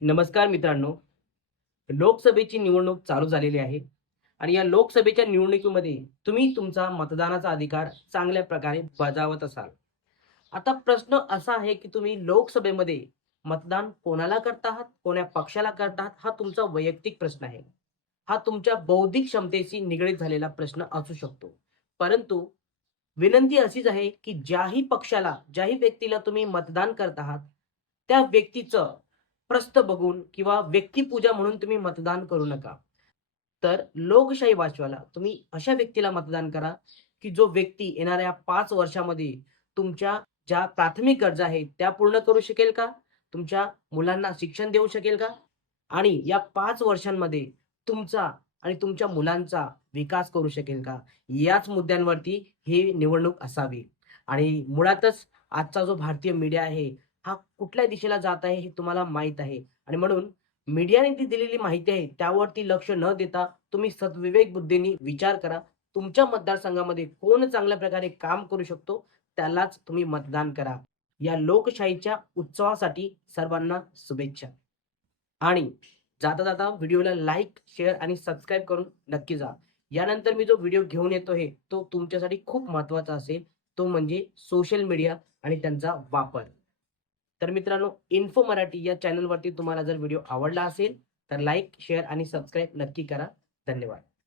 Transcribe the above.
नमस्कार मित्रांनो. लोकसभेची निवडणूक चालू झालेली आहे आणि या लोकसभेच्या निवडणुकीमध्ये तुम्ही तुमचा मतदानाचा अधिकार चांगल्या प्रकारे बजावत असाल. आता प्रश्न असा आहे की तुम्ही लोकसभेमध्ये मतदान कोणाला करता आहात? कोण्या पक्षाला करता आहात? हा तुमचा वैयक्तिक प्रश्न आहे. हा तुमच्या बौद्धिक क्षमतेशी निगडीत झालेला प्रश्न असू शकतो. परंतु विनंती अशीच आहे की ज्याही पक्षाला ज्याही व्यक्तीला तुम्ही मतदान करत आहात त्या व्यक्तीचं प्रस्त बघून किंवा व्यक्तिपूजा म्हणून तुम्ही मतदान करू नका. तर लोकशाही वाचवायला तुम्ही अशा व्यक्तीला मतदान करा की जो व्यक्ती येणाऱ्या पाच वर्षामध्ये तुमच्या ज्या प्राथमिक गरजा आहेत त्या पूर्ण करू शकेल का? तुमच्या मुलांना शिक्षण देऊ शकेल का? आणि या पाच वर्षांमध्ये तुमचा आणि तुमच्या मुलांचा विकास करू शकेल का? याच मुद्द्यांवरती ही निवडणूक असावी. आणि मुळातच आजचा जो भारतीय मीडिया आहे हा कुठल्या दिशेला जात आहे हे तुम्हाला माहीत आहे. आणि म्हणून मीडियाने ती दिलेली माहिती आहे त्यावरती लक्ष न देता तुम्ही सद्विवेक बुद्धीने विचार करा. तुमच्या मतदारसंघामध्ये कोण चांगल्या प्रकारे काम करू शकतो त्यालाच तुम्ही मतदान करा. या लोकशाहीच्या उत्सवासाठी सर्वांना शुभेच्छा. आणि जाता जाता व्हिडिओला लाईक शेअर आणि सबस्क्राईब करून नक्की जा. यानंतर मी जो व्हिडिओ घेऊन येतो आहे तो तुमच्यासाठी खूप महत्त्वाचा असेल. तो म्हणजे सोशल मीडिया आणि त्यांचा वापर. तर मित्रांनो इन्फो मराठी या चॅनलवरती तुम्हाला जर व्हिडिओ आवडला असेल तर लाईक शेअर आणि सबस्क्राईब नक्की करा. धन्यवाद.